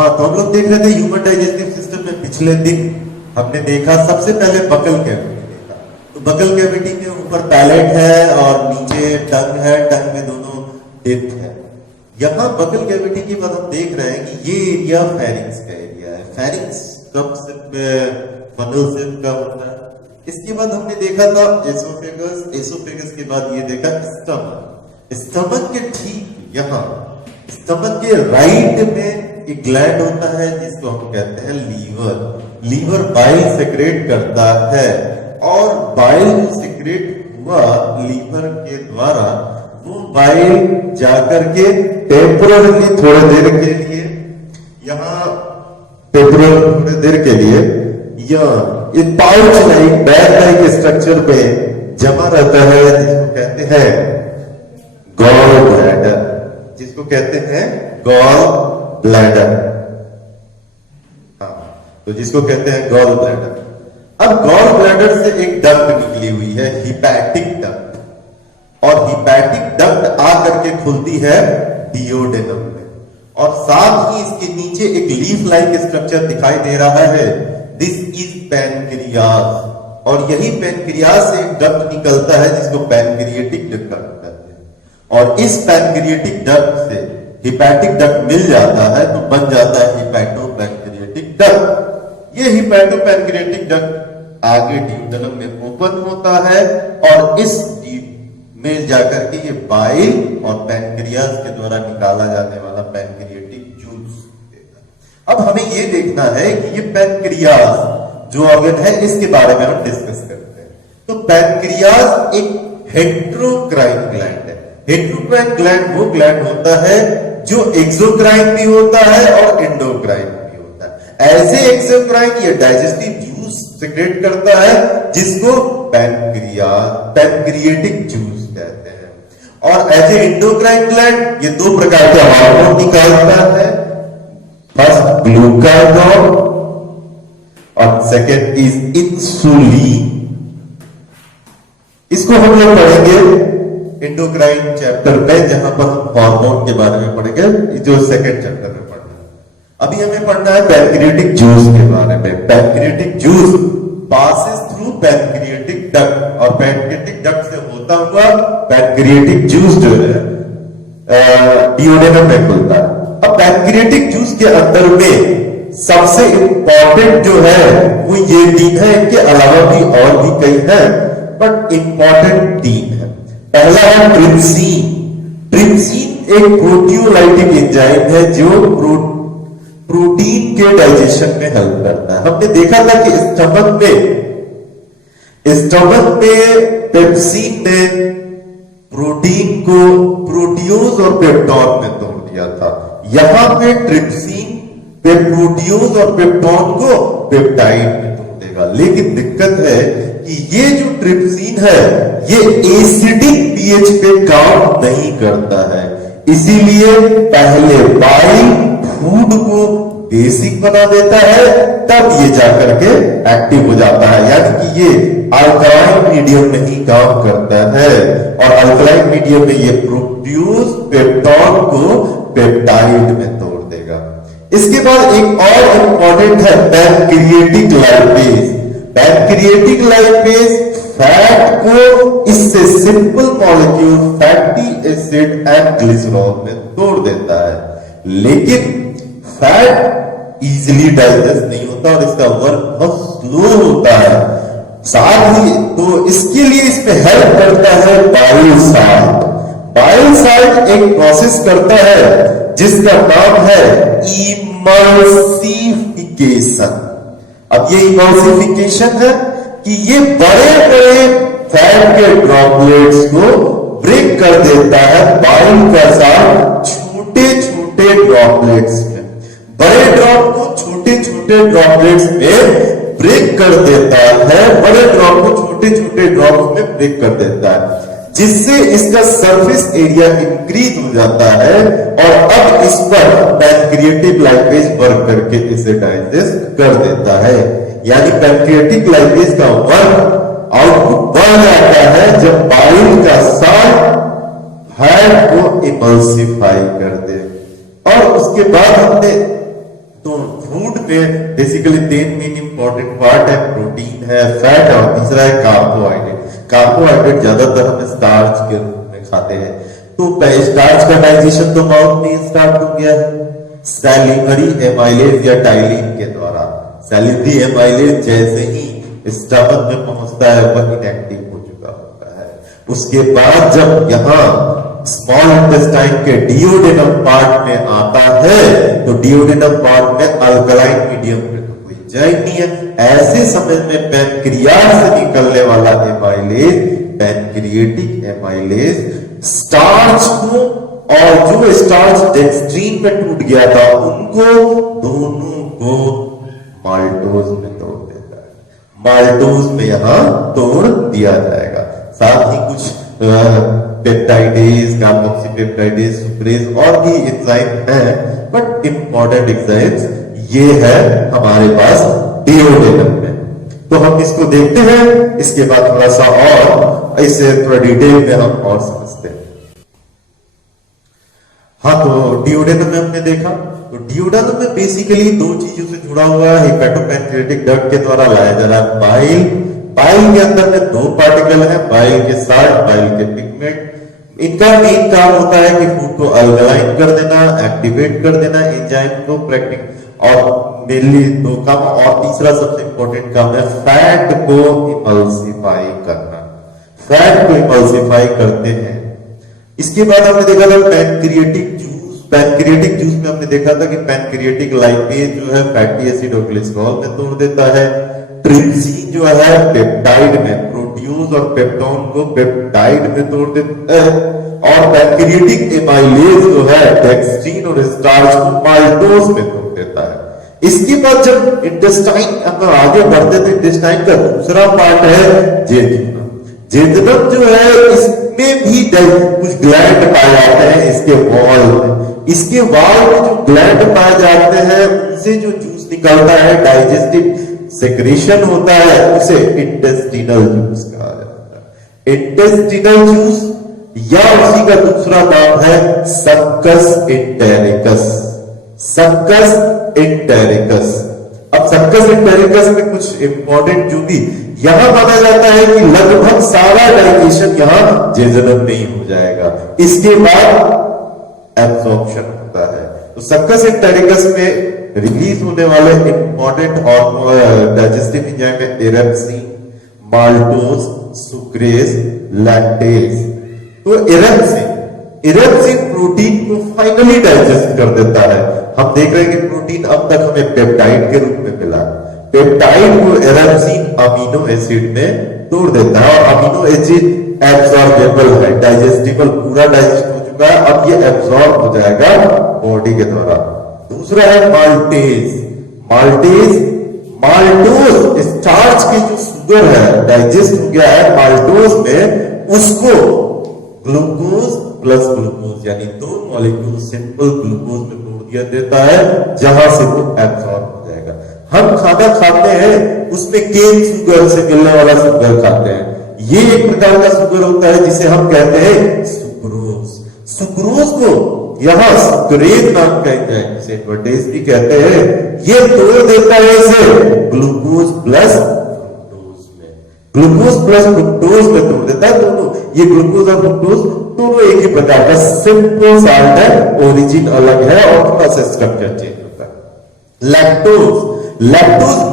हाँ, तो हम लोग देख रहे थे ह्यूमन डाइजेस्टिव सिस्टम में पिछले दिन हमने देखा सबसे पहले बकल कैविटी देखा। तो बकल कैविटी के ऊपर पैलेट है और नीचे टंग है, टंग में दोनों टिप है। यहाँ बकल कैविटी के बाद हम देख रहे हैं कि ये एरिया फेरिंग्स का एरिया है। फेरिंग्स कब से फनल से कब होता है। इसके बाद हमने देखा था एसोफेगस, एसोफेगस के बाद ये देखा स्टमक। स्टमक के ठीक यहाँ स्टमक के राइट में एक ग्लैंड होता है जिसको हम कहते हैं लीवर। लीवर बाइल सेक्रेट करता है और बाइल सेक्रेट हुआ लीवर के द्वारा वो बाइल जाकर के टेम्पोरली थोड़े देर के लिए यहाँ टेम्पोरली थोड़े देर के लिए यह pouch like bag like structure पे जमा रहता है जिसको कहते हैं गॉल ब्लैडर, जिसको कहते हैं गॉल ब्लैडर। हाँ, तो जिसको कहते हैं गॉल ब्लैडर। अब गॉल ब्लैडर से एक डक्ट निकली हुई है, हिपैटिक डक्ट, और हिपैटिक डक्ट आकर के खुलती है डियोडेनम में, और साथ ही इसके नीचे एक लीफ लाइक स्ट्रक्चर दिखाई दे रहा है। दिस इज पैनक्रियाज, और यही पैनक्रियाज से एक डक्ट निकलता है जिसको पैनक्रिएटिक डक्ट कहते हैं। और इस पैनक्रिएटिक डक्ट से हिपैटिक डक्ट मिल जाता है तो बन जाता है हिपैटोपैनक्रिएटिक डक्ट। ये हिपैटोपैनक्रिएटिक डक्ट आगे डियोडेनम में ओपन होता है और इस में जाकर के ये बाइल और पैनक्रियाज के द्वारा निकाला जाने वाला पैनक्रिएटिक जूस देता है। अब हमें ये देखना है कि ये पैनक्रियाज जो ऑर्गन है इसके बारे में हम डिस्कस करते हैं। तो पैनक्रियाज एक हेट्रोक्राइन ग्लैंड है। हेट्रोक्राइन ग्लैंड वो ग्लैंड होता है जो एक्सोक्राइन भी होता है और एंडोक्राइन भी होता है। ऐसे एक्सोक्राइन ये डाइजेस्टिव जूस सेक्रेट करता है जिसको पैनक्रिएटिक जूस कहते हैं। और एज ए एंडोक्राइन ग्लैंड ये दो प्रकार के हार्मोन निकालता है। फर्स्ट ग्लूकागॉन और सेकेंड इज इंसुलिन। इसको हम लोग पढ़ेंगे एंडोक्राइन चैप्टर में, जहां पर हम हार्मोन के बारे में पढ़ेंगे, जो सेकेंड चैप्टर में पढ़ना है। अभी हमें पढ़ना है पैनक्रिएटिक जूस के बारे में। Pancreatic juice passes through pancreatic duct, और पैनक्रिएटिक डक्ट से होता हुआ पैनक्रिएटिक जूस जो है डियोडेनम में खुलता है। अब पैनक्रिएटिक जूस के अंदर में सबसे इंपॉर्टेंट जो है वो ये तीन है, इनके अलावा भी और भी कई हैं, बट इंपॉर्टेंट तीन है। पहला है ट्रिप्सिन। ट्रिप्सिन एक प्रोटियोलाइटिक एंजाइम है जो प्रोटीन के डाइजेशन में हेल्प करता है। हमने देखा था कि स्टमक में पेप्सिन ने प्रोटीन को प्रोटियोज और पेप्टॉन में तोड़ दिया था। यहां पे ट्रिप्सिन प्रोटियोज और पेप्टॉन को पेप्टाइड में तोड़ देगा। लेकिन दिक्कत है कि ये जो ट्रिप्सिन है ये एसिडिक पीएच पे काम नहीं करता है, इसीलिए पहले बाइल फूड को बेसिक बना देता है, तब ये जाकर के एक्टिव हो जाता है। यानी कि ये अल्कलाइन मीडियम में ही काम करता है, और अल्कलाइन मीडियम में ये प्रोड्यूस पेप्टॉन को पेप्टाइड में तोड़ देगा। इसके बाद एक और इंपॉर्टेंट है pancreatic lipase. Pancreatic lipase fat को इससे simple molecule fatty acid and glycerol में तोड़ देता है। लेकिन फैट इजीली डाइजेस्ट नहीं होता और इसका वर्क बहुत स्लो होता है। साथ ही तो इसके लिए इसमें हेल्प करता है बाइल साल्ट। बाइल साल्ट एक प्रोसेस करता है जिसका नाम है इमल्सिफिकेशन। अब ये इमल्सिफिकेशन है कि ये बड़े बड़े फैट के ड्रॉपलेट्स को ब्रेक कर देता है बाइल का साल्ट छोटे छोटे ड्रॉपलेट्स में। बड़े ड्रॉप को छोटे छोटे ड्रॉपलेट्स में ब्रेक कर देता है, बड़े ड्रॉप को छोटे छोटे ड्रॉप में ब्रेक कर देता है, जिससे इसका सरफेस एरिया इंक्रीज हो जाता है और अब इस पर पैनक्रिएटिक लाइपेज वर्क करके इसे डाइजेस्ट कर देता है। यानी पैनक्रिएटिक लाइपेज का वर्क आउटपुट बढ़ जाता है जब बाइल का साल्ट फैट को इमल्सिफाई कर दे। और उसके बाद हमने तो फूड में बेसिकली तीन मेन इंपॉर्टेंट पार्ट है, प्रोटीन है, फैट और तीसरा है कार्बोहाइड्रेट। कार्बोहाइड्रेट ज्यादातर हम स्टार्च के रूप में खाते हैं। तो स्टार्च का डाइजेशन तो माउथ में स्टार्ट हो गया है सैलिवरी एमाइलेज या टाइलिन के द्वारा। सैलिवरी एमाइलेज जैसे ही स्टमक में पहुंचता है वह इनएक्टिव हो चुका होता है। उसके बाद जब यहाँ स्मॉल इंटेस्टाइन के डिओडेनम पार्ट में आता है तो डिओडेनम पार्ट में अल्कलाइन मीडियम में तो कोई एंजाइम नहीं है। ऐसे समय में पैनक्रियाज से निकलने वाला एमाइलेज, पैनक्रिएटिक एमाइलेज स्टार्च को और जो स्टार्च डेक्स्ट्रीन में टूट गया था उनको दोनों को माल्टोज में तोड़ देता है। माल्टोज में यहां तोड़ दिया जाएगा। साथ ही कुछ पेप्टाइडेज, कार्बोक्सीपेप्टाइडेज, सुक्रेज और भी एंजाइम हैं, बट इंपॉर्टेंट एंजाइम्स ये है हमारे पास डिओडेनम में। तो हम इसको देखते हैं, इसके बाद थोड़ा सा और इसे थोड़ा डिटेल में हम और समझते हैं। हाँ, तो डिओडेनम में हमने देखा, तो डिओडेनम में बेसिकली दो चीजों से जुड़ा हुआ है। हेपेटोपैनक्रियाटिक डक्ट के द्वारा लाया जा रहा है बाइल। बाइल के अंदर में दो पार्टिकल है, बाइल के साल्ट, बाइल के पिगमेंट। इनका मेन काम होता है कि फूड को अल्कलाइन कर देना, एक्टिवेट कर देना एंजाइम को प्रैक्टिक, और मेनली दो काम, और तीसरा सबसे इंपॉर्टेंट काम है फैट को इमल्सिफाई करना। फैट को इमल्सिफाई करते हैं। इसके बाद हमने देखा था पैनक्रियाटिक जूस। पैनक्रियाटिक जूस में हमने देखा था कि पैनक्रियाटिक लाइपेज जो है फैटी एसिड और ग्लिसरॉल में तोड़ देता है। ट्रिप्सिन जो है पेप्टाइड में, प्रोटीज और पेप्टोन को पेप्टाइड में तोड़ देता है। और पैनक्रियाटिक एमाइलेज जो है डेक्स्ट्रीन और स्टार्च को माल्टोज में तोड़ देता है। इसके बाद जब इंटेस्टाइन हम आगे बढ़ते तो इंटेस्टाइन का दूसरा पार्ट है जेजुनम। जेजुनम जो है इसमें भी कुछ ग्लैंड पाए जाते हैं इसके वॉल में। इसके वॉल में जो ग्लैंड पाए जाते हैं उनसे जो जूस निकलता है, डाइजेस्टिव सेक्रेशन होता है, उसे इंटेस्टिनल जूस कहा जाता है। इंटेस्टिनल जूस या उसी का दूसरा नाम है सक्कस इंटेरिकस। सक्कस इंटेरिकस। अब सक्कस इंटेरिकस में कुछ इंपॉर्टेंट जो भी यहां माना जाता है कि लगभग सारा डाइजेशन यहां जेजुनम में ही हो जाएगा। इसके बाद एब्जॉर्प्शन होता है। तो सक्कस इंटेरिकस में रिलीज होने वाले इंपॉर्टेंट और डाइजेस्टिव एंजाइम है एरेप्सिन, माल्टोज, सुक्रेज, लैक्टेज। तो एरेप्सिन प्रोटीन को फाइनली डाइजेस्ट कर देता है। हम देख रहे हैं कि प्रोटीन अब तक हमें पेप्टाइड के रूप में मिला। पेप्टाइड को एरेप्सिन अमीनो एसिड में तोड़ देता है और अमीनो एसिड एब्सॉर्बेबल है, डाइजेस्टिबल, पूरा डाइजेस्ट हो चुका है। अब ये एब्सॉर्ब हो जाएगा बॉडी के द्वारा। दूसरा है माल्टेज। माल्टोज स्टार्च की जो शुगर है डाइजेस्ट हो गया है माल्टोज में, उसको ग्लूकोज प्लस ग्लूकोज यानी दो मॉलिक्यूल सिंपल ग्लूकोज में तोड़ दिया देता है, जहां से वो एब्सॉर्ब हो जाएगा। हम खाना खाते हैं उसमें केन शुगर से मिलने वाला शुगर खाते हैं। ये एक प्रकार का शुगर होता है जिसे हम कहते हैं सुक्रोज। सुक्रोज को यहां सुक्रेज नाम का एंजाइम, जिसे एडवर्टेज भी कहते हैं, ये तोड़ देता है इसे ग्लूकोज प्लस फ्रुक्टोज में। ग्लूकोज प्लस फ्रुक्टोज में तोड़ देता है दोनों। ये ग्लूकोज और फ्रुक्टोज दोनों एक ही प्रकार का सिंपल साल्ट है, ओरिजिन अलग है और थोड़ा सा स्ट्रक्चर चेंज होता है। लैक्टोज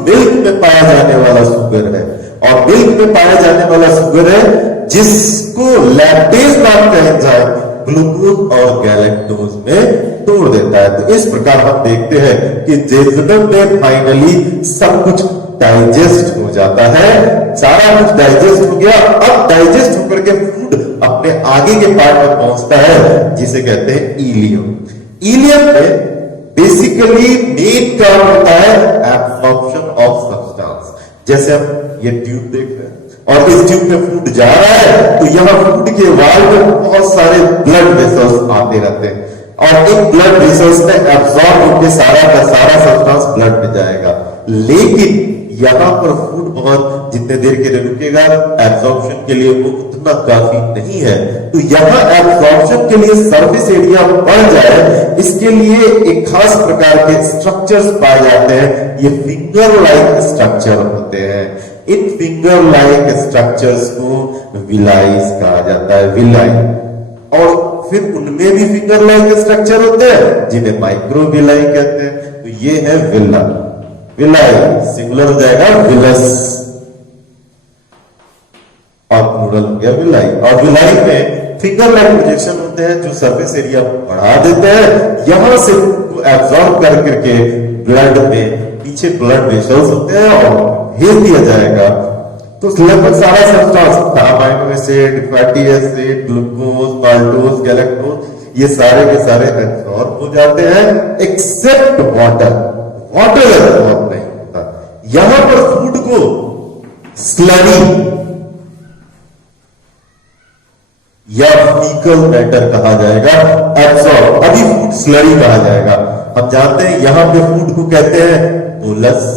मिल्क में पाया जाने वाला शुगर है, और मिल्क में पाया जाने वाला शुगर है जिसको लैक्टेज नाम का एंजाइम ग्लूकोज और गैलेक्टोज में तोड़ देता है। तो इस प्रकार हम देखते हैं कि जेजुनम में फाइनली सब कुछ डाइजेस्ट हो जाता है। सारा कुछ डाइजेस्ट हो गया। अब डाइजेस्ट होकर के फूड अपने आगे के पार्ट में पहुंचता है जिसे कहते हैं इलियम। इलियम में बेसिकली मेन काम होता है एब्सॉर्प्शन ऑफ सब्सटेंस। जैसे हम ये ट्यूब देख रहे हैं और इस ट्यूब में फूड जा रहा है, तो यहां फूड के वाल में बहुत सारे ब्लड वेसल्स आते रहते हैं और इन ब्लड वेसल्स में एब्सॉर्ब होकर सारा का सारा सब्सटेंस ब्लड में जाएगा। लेकिन यहां पर फूड बहुत जितने देर के लिए रुकेगा एब्जॉर्प्शन के लिए वो उतना काफी नहीं है। तो यहाँ एब्जॉर्प्शन के लिए सरफेस एरिया बढ़ जाए, इसके लिए एक खास प्रकार के स्ट्रक्चर्स पाए जाते हैं। ये फिंगर लाइक स्ट्रक्चर होते हैं। इन फिंगर लाइक स्ट्रक्चर्स को विलाइज कहा जाता है, विलाई। और फिर उनमें भी फिंगर लाइक स्ट्रक्चर होते हैं जिन्हें माइक्रो विलाई कहते हैं। तो ये है विला, विलाई सिंगुलर हो जाएगा विलस, और प्लूरल हो गया विलाई। और विलाई में फिंगर लाइक प्रोजेक्शन होते हैं जो सरफेस एरिया बढ़ा देते हैं। यहां से एब्जॉर्ब कर करके ब्लड में, पीछे ब्लड वेसल्स होते हैं और भेज दिया जाएगा। तो लगभग सारा substance, amino acid, fatty acid, glucose, maltose, galactose, ये सारे के सारे एब्जॉर्ब हो जाते हैं एक्सेप्ट वाटर। वाटर एब्जॉर्ब नहीं होता। यहां पर फूड को स्लरी या फीकल मैटर कहा जाएगा, एब्जॉर्ब। अभी फूड स्लरी कहा जाएगा। हम जानते हैं यहां पे फूड को कहते हैं बोलस।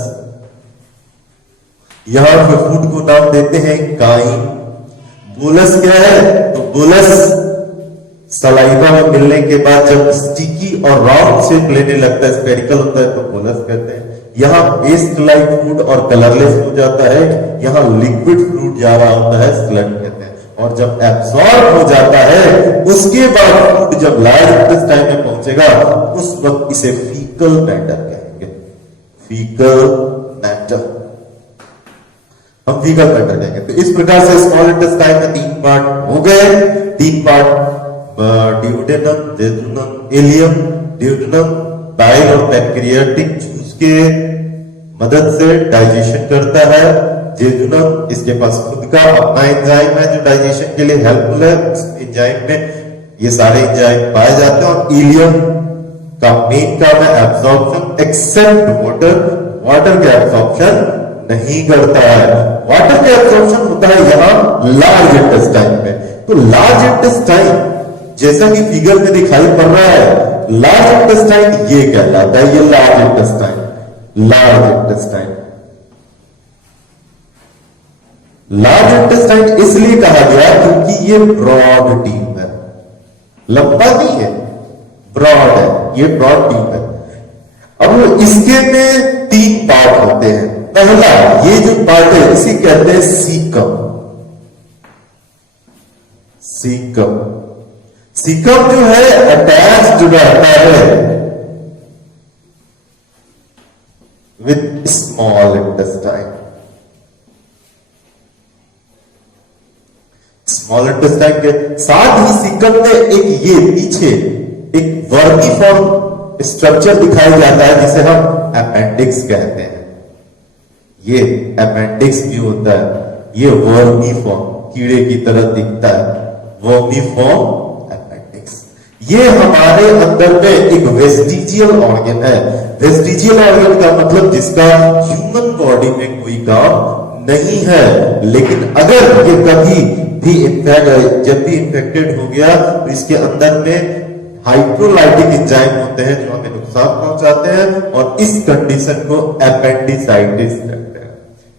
यहां पे फूड को नाम देते हैं काइन। बोलस क्या है? तो बोलस सलाइवा में मिलने के बाद जब स्टिकी और राउंड शेप लेने लगता है, स्फेरिकल होता है, तो बोलस कहते हैं। यहां पेस्ट लाइक फूड और कलरलेस हो जाता है, यहां लिक्विड फ्लूइड जा रहा होता है, स्लट कहते हैं। और जब एब्सॉर्ब हो जाता है, उसके बाद फूड जब लार्ज इंटेस्टाइन में पहुंचेगा, उस वक्त इसे फीकल मैटर कहेंगे, फीकल मैटर। हम फीकल मैटर कहेंगे। तो इस प्रकार से स्मॉल इंटेस्टाइन में 3 पार्ट हो गए। 3 part, duodenum, jejunum, ileum. Duodenum bile और पैनक्रियाटिक जूस के मदद से डाइजेशन करता है। जेजुनम, इसके पास खुद का अपना एंजाइम है जो डाइजेशन के लिए हेल्पफुल है। एंजाइम में ये सारे एंजाइम पाए जाते हैं। और इलियम का मेन काम है एब्जॉर्प्शन, एक्सेप्ट वाटर। वाटर का एब्जॉर्प्शन नहीं करता है। वाटर का एब्जॉर्प्शन होता है यहां लार्ज इंटेस्टाइन में। तो लार्ज इंटेस्टाइन जैसा कि फिगर में दिखाई पड़ रहा है, लार्ज इंटेस्टाइन ये कहलाता है, ये large intestine, large intestine. Large intestine इसलिए कहा गया क्योंकि ये ब्रॉड ट्यूब है, लंबा नहीं है, ब्रॉड है, ये ब्रॉड ट्यूब है। अब इसके में 3 पार्ट होते हैं। पहला ये जो पार्ट है इसे कहते हैं सीकम। सीकम, सीकम जो है अटैच्ड रहता है with small intestine. Small intestine के साथ ही सीकम में एक ये पीछे एक वर्मीफॉर्म स्ट्रक्चर दिखाई जाता है जिसे हम अपेंडिक्स कहते हैं। ये अपेंडिक्स भी होता है, ये वर्मीफॉर्म कीड़े की तरह दिखता है, वर्मीफॉर्म अपेंडिक्स। ये हमारे अंदर में एक वेस्टिजियल ऑर्गन है। वेस्टिजियल ऑर्गन का मतलब जिसका ह्यूमन बॉडी में कोई काम नहीं है, लेकिन अगर ये कभी भी जब भी इंफेक्टेड हो गया तो इसके अंदर में हाइड्रोलाइटिक एंजाइम होते हैं जो हमें नुकसान पहुंचाते हैं, और इस कंडीशन को एपेंडिसाइटिस कहते हैं।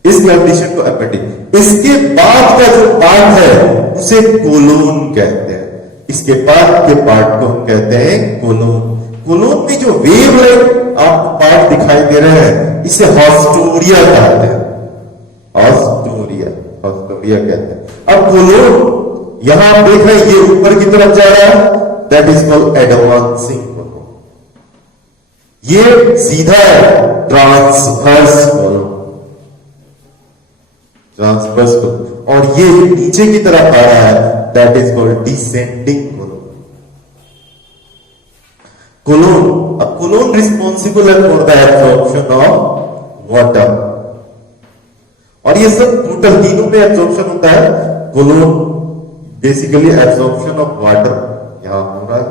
इस कंडीशन को एपेंडिक्स। इसके बाद का जो पार्ट है उसे कोलोन कहते हैं। इसके बाद के पार्ट को हम कहते हैं कोलोन। कोलोन में जो वेव लाइक आपको पार्ट दिखाई दे रहे हैं इसे हॉस्टोरिया कहते हैं, हॉस्टोरिया, हॉस्टोरिया कहते हैं। अब कोलोन यहां आप देख रहे हैं ये ऊपर की तरफ जा रहा है, that is called advancing colon. ये सीधा है, ट्रांसवर्स कोलोन, ट्रांसवर्स कोलोन। और ये नीचे की तरफ आ रहा है, that is called descending colon. Colon, अब कोलोन रिस्पॉन्सिबल है for the absorption of water. और ये सब टोटल तीनों में एब्जॉर्प्शन होता है। Colon basically absorption of water यहां हो रहा है,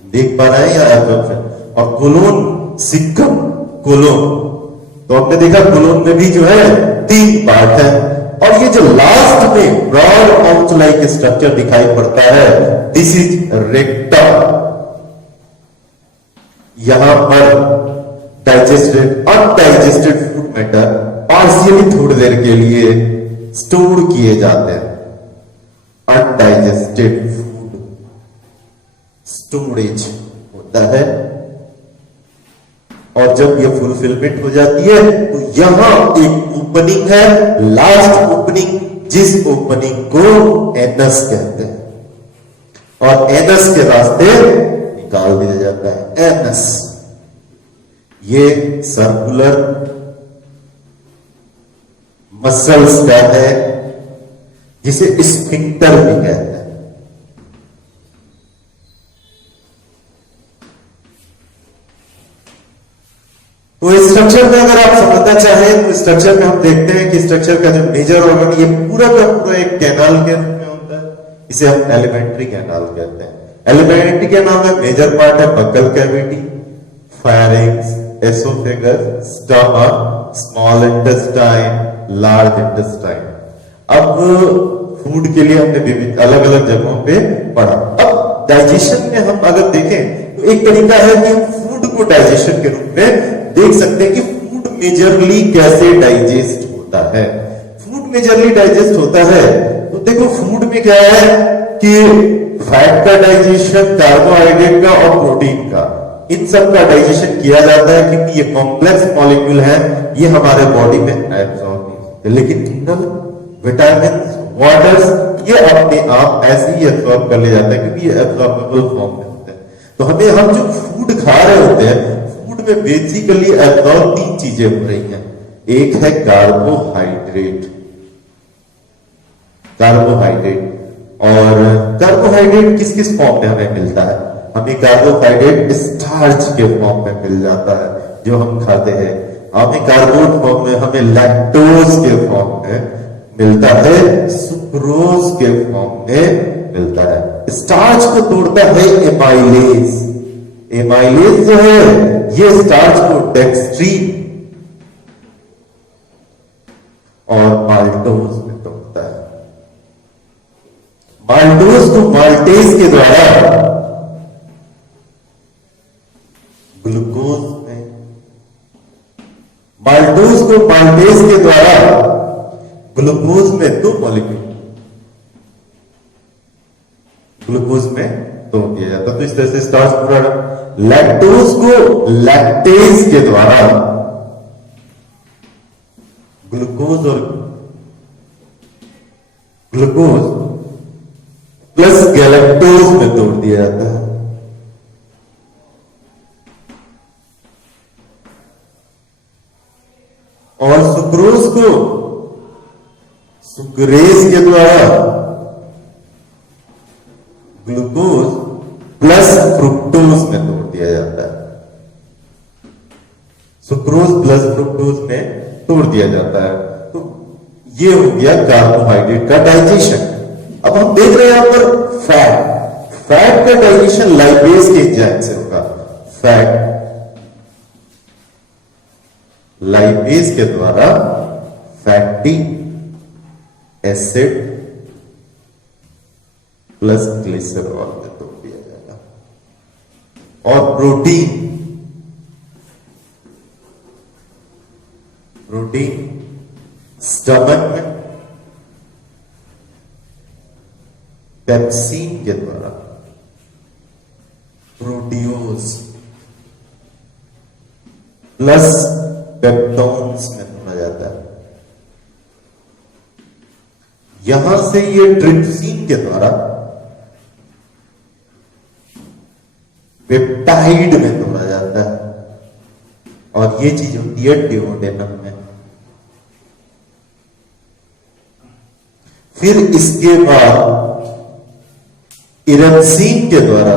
देख पा रहे हैं या एब्जॉर्प्शन। और कोलोन, सिक्कम, कोलोन, तो हमने देखा कोलोन में भी जो है 3 पार्ट है। और ये जो लास्ट में ब्रॉड पाउच लाइक स्ट्रक्चर दिखाई पड़ता है, दिस इज रेक्टम। यहां पर digested undigested food matter partially थोड़ी देर के लिए स्टोर किए जाते हैं। अनडाइजेस्टेड फूड स्टोरेज होता है, और जब ये फुलफिलमेंट हो जाती है तो यहां एक ओपनिंग है, लास्ट ओपनिंग, जिस ओपनिंग को एनस कहते हैं, और एनस के रास्ते निकाल दिया जाता है। एनस ये सर्कुलर मसल्स का है, जिसे स्फिंक्टर भी कहते हैं। तो इस स्ट्रक्चर में अगर आप समझना चाहें तो स्ट्रक्चर में हम देखते हैं कि स्ट्रक्चर का जो मेजर ऑर्गन ये पूरा का पूरा एक कैनाल के रूप में होता है। इसे हम एलिमेंट्री कैनाल कहते हैं। एलिमेंट्री कैनाल में मेजर पार्ट है buccal cavity, firings, oesophagus, stomach, small intestine, large intestine. अब फूड के लिए हमने विभिन्न अलग अलग जगहों पे पढ़ा। अब डाइजेशन में हम अगर देखें तो एक तरीका है कि हम फूड को डाइजेशन के रूप में देख सकते हैं कि फूड मेजरली कैसे डाइजेस्ट होता है। फूड मेजरली डाइजेस्ट होता है तो देखो फूड में क्या है कि फैट का डाइजेशन, कार्बोहाइड्रेट का और प्रोटीन का, इन सब का डाइजेशन किया जाता है क्योंकि ये कॉम्प्लेक्स मॉलिक्यूल है, ये हमारे बॉडी में एब्सॉर्ब नहीं होते। लेकिन मिनरल, विटामिन, वाटर्स ये अपने आप ऐसे ही एब्सॉर्ब कर ले जाते हैं क्योंकि ये एब्सॉर्बेबल फॉर्म में होते हैं। तो हमें हम जो फूड खा रहे होते हैं में बेसिकली एब्सॉर्ब तीन चीजें हो रही हैं। एक है कार्बोहाइड्रेट, और कार्बोहाइड्रेट किस किस फॉर्म में हमें मिलता है? हमें कार्बोहाइड्रेट स्टार्च के फॉर्म में मिल जाता है जो हम खाते हैं। हमें कार्बोन फॉर्म में, हमें लैक्टोज के फॉर्म में मिलता है, सुक्रोज के फॉर्म में मिलता है। स्टार्च को तोड़ता है एमाइलेज। एमाइलेज जो है ये स्टार्च को डेक्स्ट्रीन और माल्टोज में तोड़ता है। माल्टोज को माल्टेज के द्वारा ग्लूकोज में, माल्टोज को माल्टेज के द्वारा ग्लूकोज में दो मॉलिक्यूल ग्लूकोज में तोड़ दिया जाता है। तो इस तरह से स्टार्च पूरा। लैक्टोज को लैक्टेज के द्वारा ग्लूकोज प्लस गैलेक्टोज में तोड़ दिया जाता है। और सुक्रोज को सुक्रेज के द्वारा ग्लूकोज प्लस फ्रुक्टोज में तोड़ दिया जाता है। सुक्रोज प्लस फ्रुक्टोज में तोड़ दिया जाता है। तो ये हो गया कार्बोहाइड्रेट का डाइजेशन। अब हम देख रहे हैं यहां पर फैट का डाइजेशन लाइपेज के एंजाइम से होगा। फैट लाइपेज के द्वारा फैटी एसिड प्लस ग्लिसरॉल में तोड़ दिया जाएगा। और प्रोटीन स्टमक में पेप्सिन के द्वारा प्रोटियोज प्लस पेप्टोन्स में तोड़ा जाता है। यहां से ये ट्रिप्सिन के द्वारा पेप्टाइड में तोड़ा जाता है, और ये चीज होती है डिओडेनम में। फिर इसके बाद इरेप्सिन के द्वारा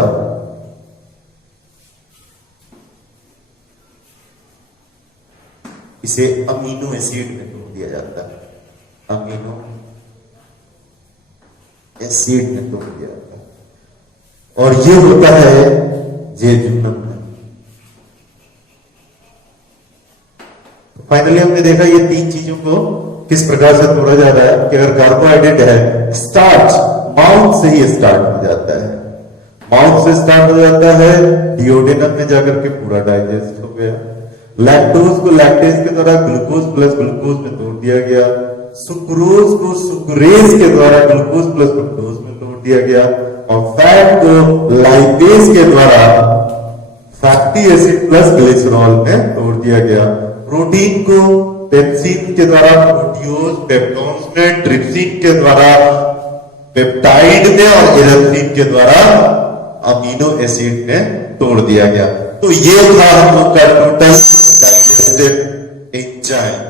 इसे अमीनो एसिड में तोड़ दिया जाता है। अमीनो एसिड में तोड़ दिया जाता है, और ये होता है जेजुनम में। फाइनली हमने देखा ये तीन चीजों को किस प्रकार से तोड़ा जा रहा है कि अगर कार्बोहाइड्रेट है, स्टार्च माउथ से ही स्टार्ट हो जाता है। माउथ से स्टार्ट हो जाता है, डिओडेनम में जाकर के पूरा डाइजेस्ट हो गया। लैक्टोज को लैक्टेज के द्वारा ग्लूकोज प्लस ग्लूकोज में तोड़ दिया गया, सुक्रोज को सुक्रेज के द्वारा ग्लूकोज प्लस फ्रुक्टोज में तोड़ दिया गया, और फैट को लाइपेज के द्वारा फैटी एसिड प्लस ग्लिसरॉल में तोड़ दिया गया। प्रोटीन को पेप्सिन के द्वारा प्रोटियोज, पेप्टोन्स में, ट्रिप्सिन के द्वारा पेप्टाइड में, और एरेथ्रिन के द्वारा अमीनो एसिड में तोड़ दिया गया। तो ये था हम लोग का टोटल डाइजेस्टिव एंजाइम।